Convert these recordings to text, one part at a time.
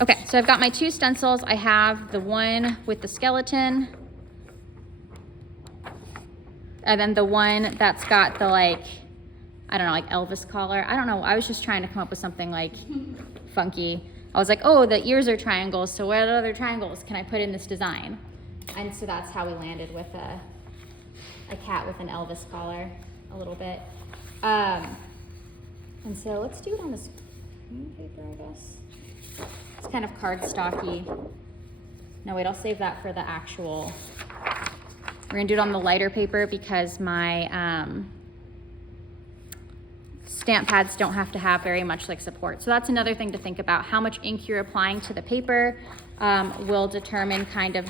Okay, so I've got my two stencils. I have the one with the skeleton, and then the one that's got the like, I don't know, like Elvis collar. I don't know, I was just trying to come up with something like funky. I was like, oh, the ears are triangles, so what other triangles can I put in this design? And so that's how we landed with a cat with an Elvis collar a little bit. And so let's do it on this green paper, I guess. It's kind of cardstocky. No, wait, I'll save that for the actual. We're gonna do it on the lighter paper because my stamp pads don't have to have very much like support. So that's another thing to think about. How much ink you're applying to the paper will determine kind of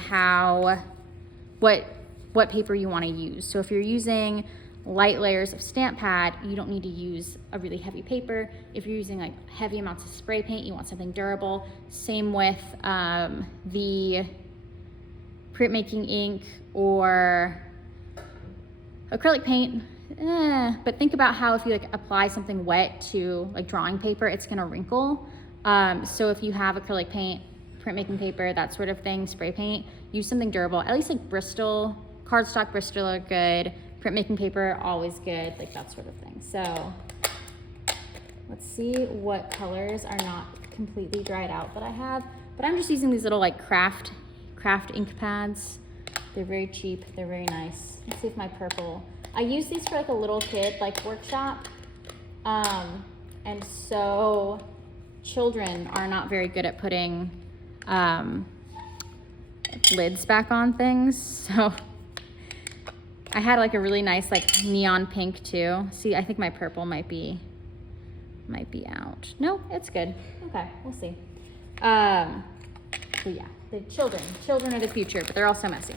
what paper you want to use. So if you're using light layers of stamp pad, you don't need to use a really heavy paper. If you're using like heavy amounts of spray paint, you want something durable. Same with the printmaking ink or acrylic paint. But think about how if you like apply something wet to like drawing paper, it's gonna wrinkle. So if you have acrylic paint, printmaking paper, that sort of thing, spray paint, use something durable. At least like Bristol, cardstock Bristol are good. Printmaking paper, always good, like that sort of thing. So let's see what colors are not completely dried out that I have. But I'm just using these little like craft ink pads. They're very cheap, they're very nice. Let's see if my purple, I use these for like a little kid like workshop. And so children are not very good at putting lids back on things. So I had like a really nice like neon pink too. See, I think my purple might be out. No, it's good. Okay, we'll see. So yeah, the children are the future, but they're also messy.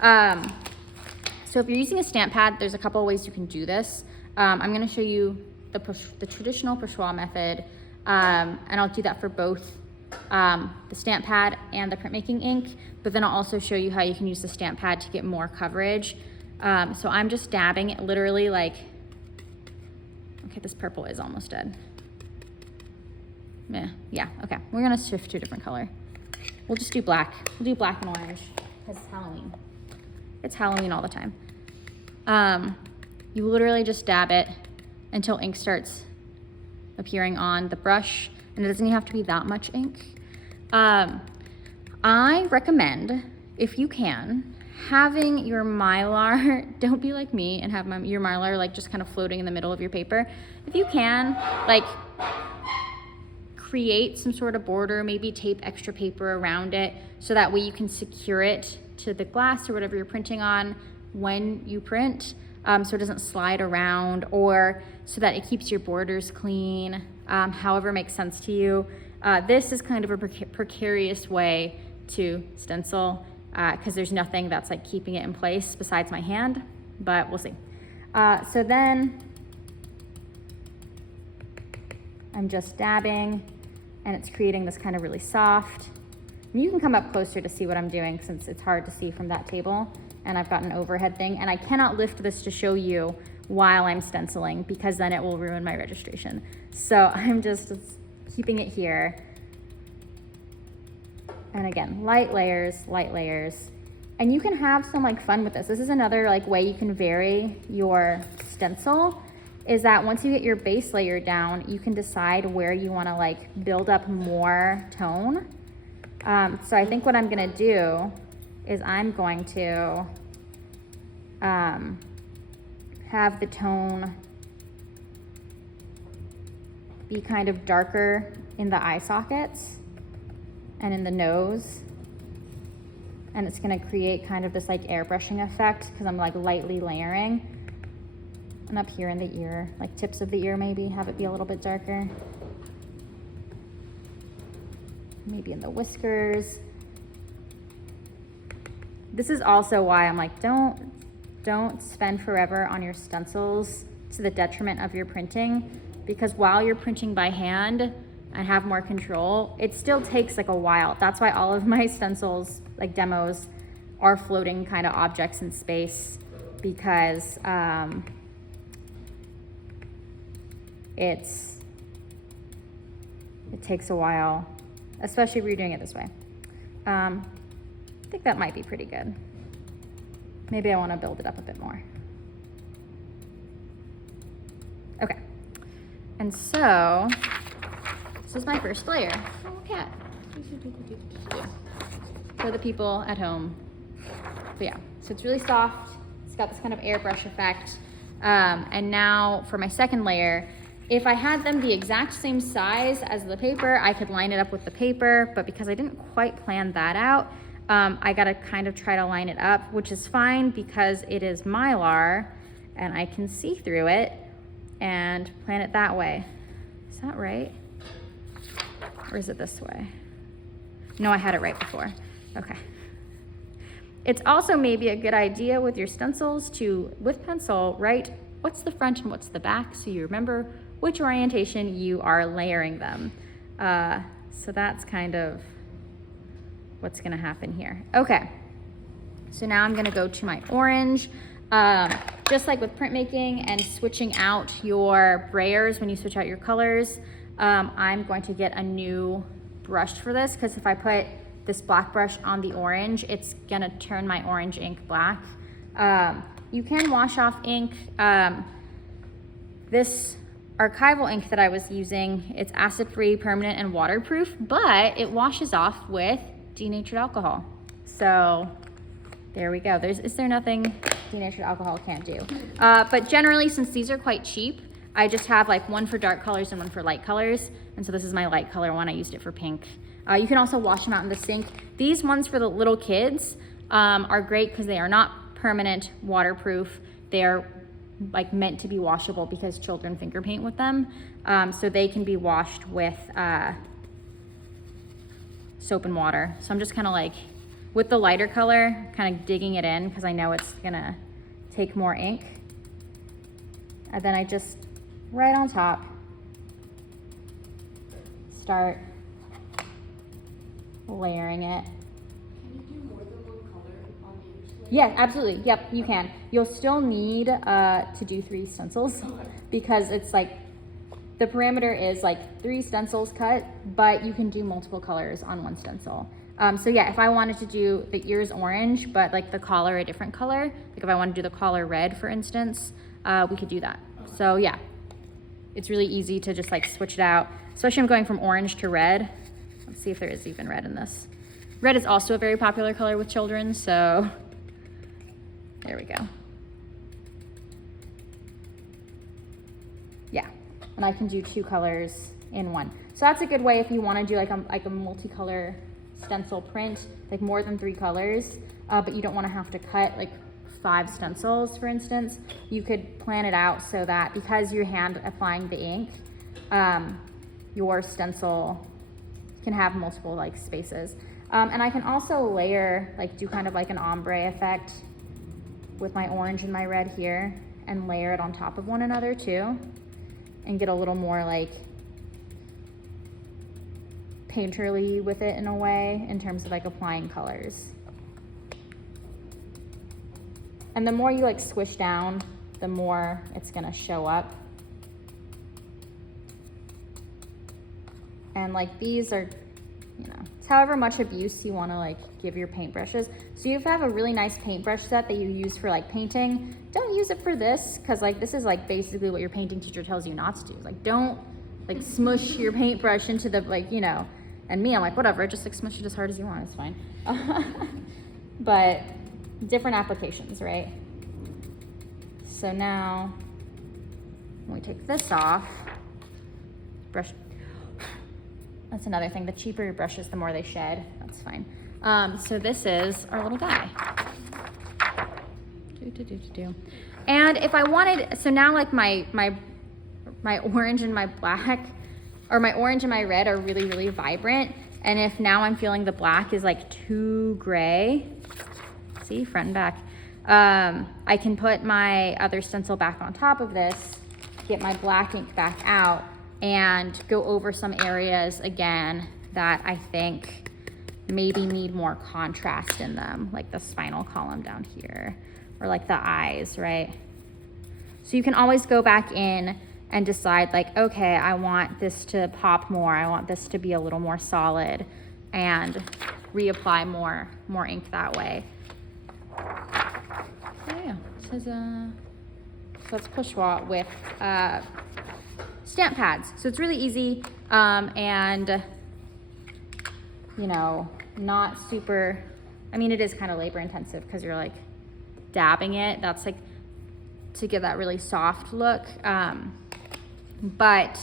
So if you're using a stamp pad, there's a couple of ways you can do this. I'm gonna show you the traditional Pochoir method, and I'll do that for both the stamp pad and the printmaking ink, but then I'll also show you how you can use the stamp pad to get more coverage. So I'm just dabbing it literally like, okay, this purple is almost dead. Yeah, okay, we're gonna shift to a different color. We'll just do black. We'll do black and orange because it's Halloween. It's Halloween all the time. You literally just dab it until ink starts appearing on the brush, and it doesn't even have to be that much ink. I recommend, if you can, having your Mylar, don't be like me and have your Mylar like just kind of floating in the middle of your paper. If you can, like create some sort of border, maybe tape extra paper around it so that way you can secure it to the glass or whatever you're printing on when you print, so it doesn't slide around, or so that it keeps your borders clean, however makes sense to you. This is kind of a precarious way to stencil because there's nothing that's like keeping it in place besides my hand, but we'll see. So then I'm just dabbing and it's creating this kind of really soft. And you can come up closer to see what I'm doing since it's hard to see from that table. And I've got an overhead thing, and I cannot lift this to show you while I'm stenciling because then it will ruin my registration. So I'm just keeping it here. And again, light layers. And you can have some like fun with this. This is another like way you can vary your stencil, is that once you get your base layer down, you can decide where you wanna like build up more tone. So I think what I'm gonna do is I'm going to have the tone be kind of darker in the eye sockets and in the nose. And it's gonna create kind of this like airbrushing effect because I'm like lightly layering. And up here in the ear, like tips of the ear maybe, have it be a little bit darker. Maybe in the whiskers. This is also why I'm like, don't spend forever on your stencils to the detriment of your printing, because while you're printing by hand and have more control, it still takes like a while. That's why all of my stencils, like demos, are floating kind of objects in space, because it takes a while especially if you're doing it this way. I think that might be pretty good. Maybe I want to build it up a bit more. Okay, and so this is my first layer. Oh, cat. For the people at home. But yeah, so it's really soft. It's got this kind of airbrush effect. And now for my second layer, if I had them the exact same size as the paper, I could line it up with the paper, but because I didn't quite plan that out, I gotta kind of try to line it up, which is fine because it is Mylar and I can see through it and plan it that way. Is that right? Or is it this way? No, I had it right before. Okay. It's also maybe a good idea with your stencils to, with pencil, write what's the front and what's the back so you remember which orientation you are layering them. So that's kind of what's gonna happen here. Okay, so now I'm gonna go to my orange. Just like with printmaking and switching out your brayers when you switch out your colors, I'm going to get a new brush for this because if I put this black brush on the orange, it's gonna turn my orange ink black. You can wash off ink. This archival ink that I was using, it's acid-free, permanent, and waterproof, but it washes off with denatured alcohol. So there we go. Is there nothing denatured alcohol can't do? But generally, since these are quite cheap, I just have like one for dark colors and one for light colors. And so this is my light color one. I used it for pink. You can also wash them out in the sink. These ones for the little kids are great because they are not permanent, waterproof. They are like meant to be washable because children finger paint with them. So they can be washed with soap and water. So I'm just kind of like, with the lighter color, kind of digging it in because I know it's gonna take more ink. And then I just, right on top, start layering it. Can you do more than one color on each layer? Yeah, absolutely. Yep, you can. You'll still need to do 3 stencils because it's like, the parameter is like 3 stencils cut, but you can do multiple colors on one stencil. So yeah, if I wanted to do the ears orange, but like the collar a different color, like if I wanted to do the collar red, for instance, we could do that. So yeah, it's really easy to just like switch it out, especially I'm going from orange to red. Let's see if there is even red in this. Red is also a very popular color with children, so there we go. Yeah, and I can do 2 colors in one. So that's a good way if you want to do like a multicolor stencil print, like more than 3 colors, but you don't want to have to cut like 5 stencils, for instance. You could plan it out so that because you're hand applying the ink, your stencil can have multiple like spaces. And I can also layer, like do kind of like an ombre effect with my orange and my red here and layer it on top of one another too, and get a little more like painterly with it in a way in terms of like applying colors. And the more you like swish down, the more it's gonna show up. And like these are, you know, it's however much abuse you wanna like give your paintbrushes. So if you have a really nice paintbrush set that you use for like painting, don't use it for this, cause like this is like basically what your painting teacher tells you not to do. Like don't like smush your paintbrush into the like, you know, and me, I'm like, whatever, just like smush it as hard as you want, it's fine. But different applications, right? So now, when we take this off, brush, that's another thing, the cheaper your brushes, the more they shed, that's fine. So this is our little guy. And if I wanted, so now like my orange and my black, or my orange and my red are really, really vibrant. And if now I'm feeling the black is like too gray, see, front and back, I can put my other stencil back on top of this, get my black ink back out, and go over some areas again that I think maybe need more contrast in them, like the spinal column down here, or like the eyes, right? So you can always go back in and decide like, okay, I want this to pop more, I want this to be a little more solid, and reapply more ink that way. So yeah, this is so that's Pochoir with stamp pads. So it's really easy, and you know, not super, I mean, it is kind of labor intensive because you're like dabbing it. That's like to give that really soft look. But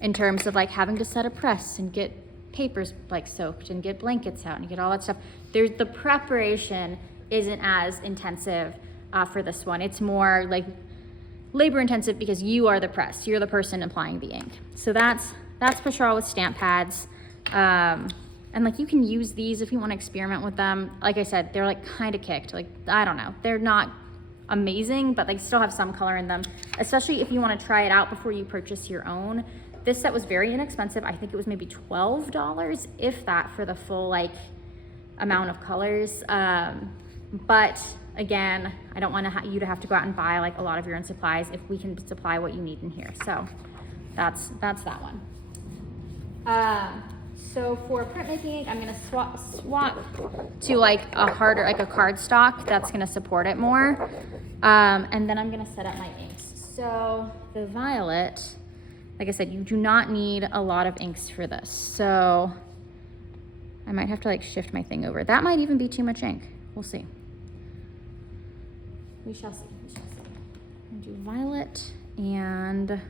in terms of like having to set a press and get papers like soaked and get blankets out and get all that stuff, the preparation isn't as intensive for this one. It's more like labor intensive because you are the press, you're the person applying the ink. So that's Pochoir with stamp pads. And like you can use these if you want to experiment with them. Like I said, they're like kind of kicked. Like, I don't know, they're not amazing, but they still have some color in them, especially if you want to try it out before you purchase your own. This set was very inexpensive. I think it was maybe $12, if that, for the full like amount of colors. But again, I don't want you to have to go out and buy like a lot of your own supplies if we can supply what you need in here. So that's that one. So for printmaking ink, I'm gonna swap to like a harder, like a cardstock that's gonna support it more. And then I'm gonna set up my inks. So the violet, like I said, you do not need a lot of inks for this. So I might have to like shift my thing over. That might even be too much ink. We'll see. We shall see, we shall see. I'm gonna do violet and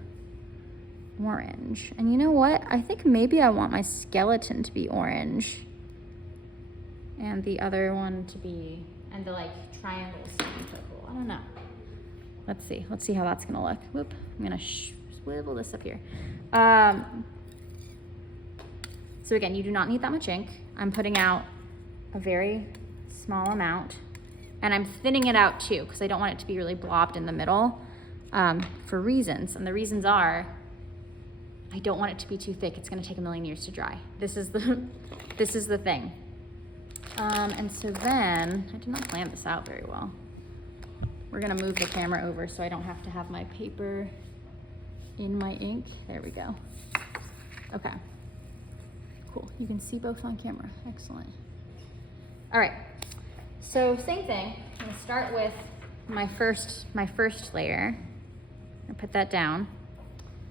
orange. And you know what? I think maybe I want my skeleton to be orange and the other one to be, and the like triangles to be purple. I don't know. Let's see how that's gonna look. Whoop, I'm gonna swivel this up here. So again, you do not need that much ink. I'm putting out a very small amount, and I'm thinning it out too because I don't want it to be really blobbed in the middle, for reasons. And the reasons are, I don't want it to be too thick. It's gonna take a million years to dry. This is the thing. And so then, I did not plan this out very well. We're gonna move the camera over so I don't have to have my paper in my ink. There we go. Okay, cool. You can see both on camera, excellent. All right, so same thing. I'm gonna start with my first layer. I'm gonna put that down.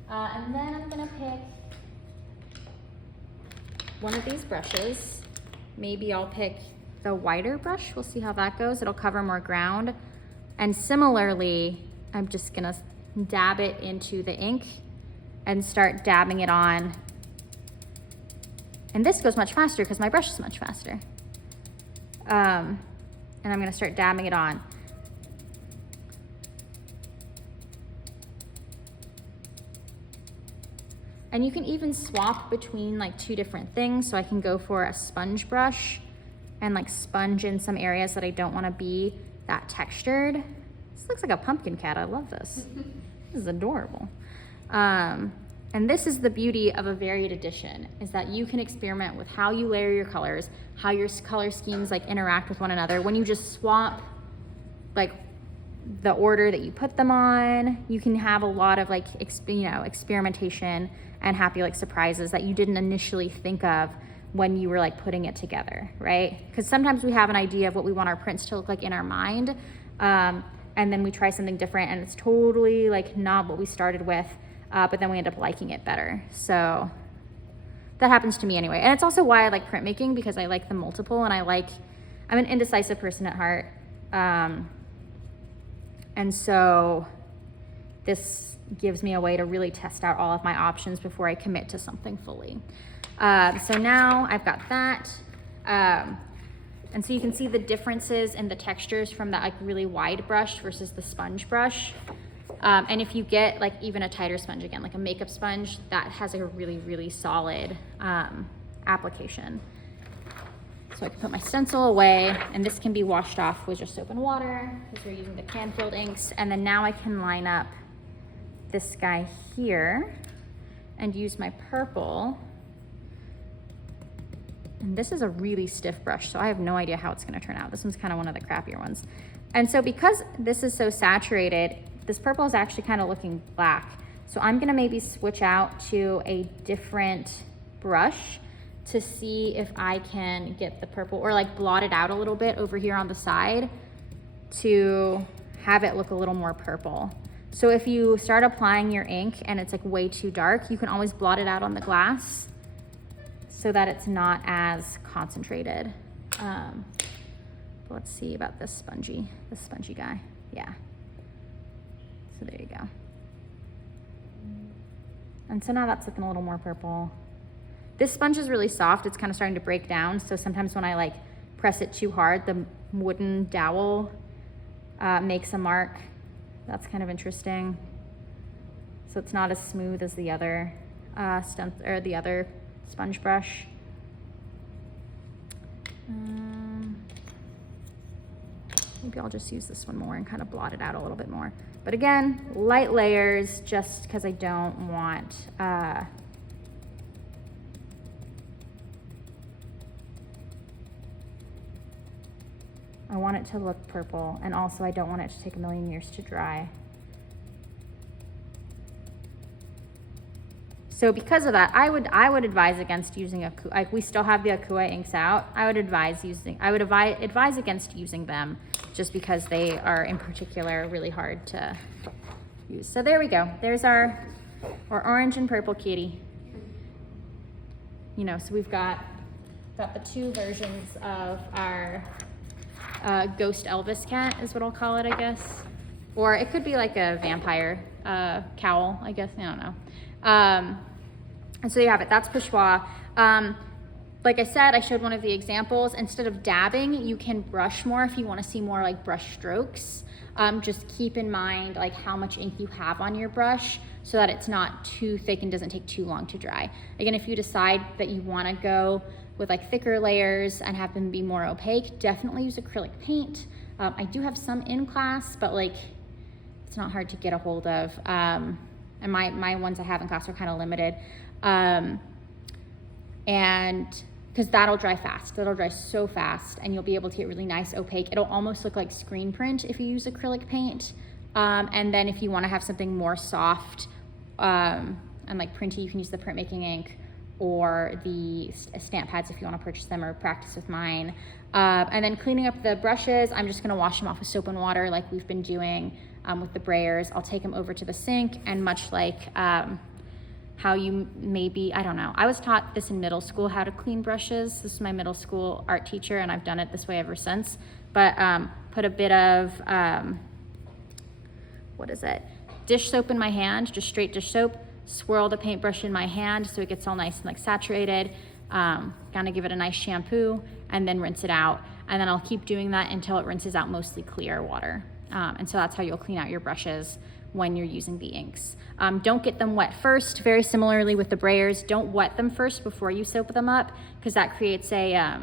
And then I'm gonna pick one of these brushes. Maybe I'll pick the wider brush. We'll see how that goes. It'll cover more ground. And similarly, I'm just gonna dab it into the ink and start dabbing it on. And this goes much faster because my brush is much faster. And I'm gonna start dabbing it on. And you can even swap between like two different things. So I can go for a sponge brush and like sponge in some areas that I don't want to be that textured. This looks like a pumpkin cat. I love this. This is adorable. And this is the beauty of a varied edition, is that you can experiment with how you layer your colors, how your color schemes like interact with one another. When you just swap like the order that you put them on, you can have a lot of like experimentation and happy like surprises that you didn't initially think of when you were like putting it together, right? Because sometimes we have an idea of what we want our prints to look like in our mind, and then we try something different and it's totally like not what we started with, but then we end up liking it better. So that happens to me anyway. And it's also why I like printmaking, because I like the multiple, and I'm an indecisive person at heart. And so this gives me a way to really test out all of my options before I commit to something fully. So now I've got that. And so you can see the differences in the textures from that like really wide brush versus the sponge brush. And if you get like even a tighter sponge, again, like a makeup sponge, that has like a really, really solid application. So I can put my stencil away, and this can be washed off with just soap and water because we're using the can-filled inks. And then now I can line up this guy here and use my purple. And this is a really stiff brush, so I have no idea how it's gonna turn out. This one's kind of one of the crappier ones. And so because this is so saturated, this purple is actually kind of looking black. So I'm gonna maybe switch out to a different brush to see if I can get the purple, or like blot it out a little bit over here on the side to have it look a little more purple. So if you start applying your ink and it's like way too dark, you can always blot it out on the glass so that it's not as concentrated. Let's see about this spongy guy. Yeah. So there you go. And so now that's looking a little more purple. This sponge is really soft. It's kind of starting to break down. So sometimes when I like press it too hard, the wooden dowel makes a mark. That's kind of interesting. So it's not as smooth as the other the other sponge brush. Maybe I'll just use this one more and kind of blot it out a little bit more. But again, light layers, just because I don't want I want it to look purple, and also I don't want it to take a million years to dry. So because of that, I would advise against using Akua. Like, we still have the Akua inks out. I would advise against using them, just because they are in particular really hard to use. So there we go. There's our orange and purple kitty. You know, so we've got the two versions of our ghost Elvis cat is what I'll call it, I guess. Or it could be like a vampire cowl, I guess. I don't know. And so you have it. That's Pochoir. Like I said, I showed one of the examples. Instead of dabbing, you can brush more if you want to see more like brush strokes. Just keep in mind like how much ink you have on your brush so that it's not too thick and doesn't take too long to dry. Again, if you decide that you want to go with like thicker layers and have them be more opaque, definitely use acrylic paint. I do have some in class, but like it's not hard to get a hold of. And my ones I have in class are kind of limited. And because that'll dry fast. That'll dry so fast, and you'll be able to get really nice opaque. It'll almost look like screen print if you use acrylic paint. And then if you want to have something more soft and like printy, you can use the printmaking ink or the stamp pads if you want to purchase them or practice with mine. And then cleaning up the brushes, I'm just going to wash them off with soap and water like we've been doing with the brayers. I'll take them over to the sink, and much like how you maybe, I don't know. I was taught this in middle school, how to clean brushes. This is my middle school art teacher, and I've done it this way ever since. But put a bit of, dish soap in my hand, just straight dish soap, swirl the paintbrush in my hand so it gets all nice and like saturated. Gonna give it a nice shampoo and then rinse it out. And then I'll keep doing that until it rinses out mostly clear water. And so that's how you'll clean out your brushes when you're using the inks. Don't get them wet first. Very similarly with the brayers, don't wet them first before you soap them up, because that creates a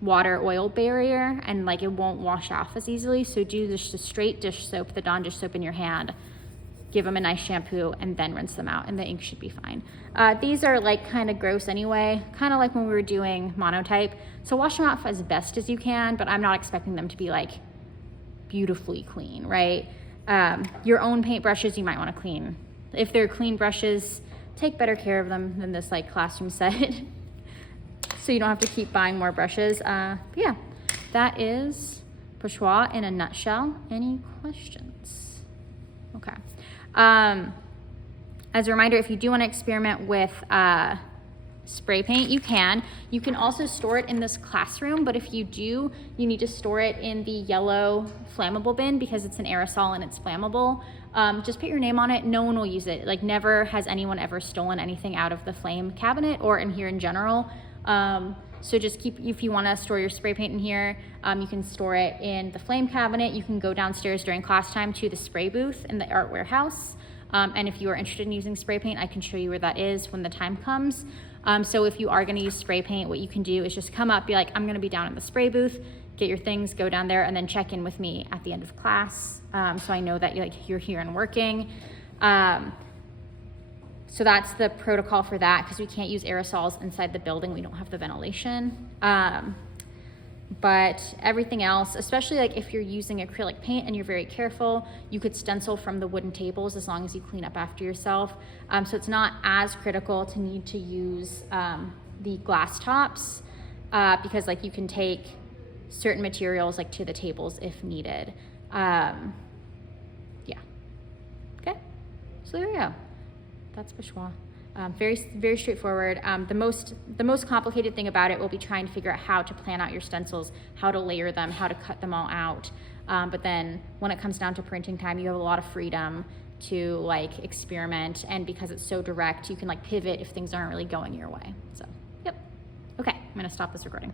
water oil barrier and like it won't wash off as easily. So do just a straight dish soap, the Dawn dish soap in your hand, give them a nice shampoo, and then rinse them out, and the ink should be fine. These are like kind of gross anyway, kind of like when we were doing monotype. So wash them off as best as you can, but I'm not expecting them to be like beautifully clean, right? Your own paintbrushes you might want to clean. If they're clean brushes, take better care of them than this like classroom set so you don't have to keep buying more brushes. But yeah, that is Pochoir in a nutshell. Any questions? Okay. As a reminder, if you do want to experiment with spray paint, you can. You can also store it in this classroom, but if you do, you need to store it in the yellow flammable bin because it's an aerosol and it's flammable. Just put your name on it. No one will use it. Like, never has anyone ever stolen anything out of the flame cabinet or in here in general. So just keep, if you want to store your spray paint in here, you can store it in the flame cabinet. You can go downstairs during class time to the spray booth in the art warehouse. And if you are interested in using spray paint, I can show you where that is when the time comes. So if you are going to use spray paint, what you can do is just come up, be like, I'm going to be down in the spray booth, get your things, go down there, and then check in with me at the end of class. So I know that you're here and working. So that's the protocol for that, because we can't use aerosols inside the building. We don't have the ventilation. But everything else, especially like if you're using acrylic paint and you're very careful, you could stencil from the wooden tables as long as you clean up after yourself. So it's not as critical to need to use the glass tops because like you can take certain materials like to the tables if needed. Yeah. Okay. So there you go. That's Pochoir. Very straightforward. The most complicated thing about it will be trying to figure out how to plan out your stencils, how to layer them, how to cut them all out. But then when it comes down to printing time, you have a lot of freedom to like experiment, and because it's so direct, you can like pivot if things aren't really going your way. So, yep. Okay, I'm gonna stop this recording.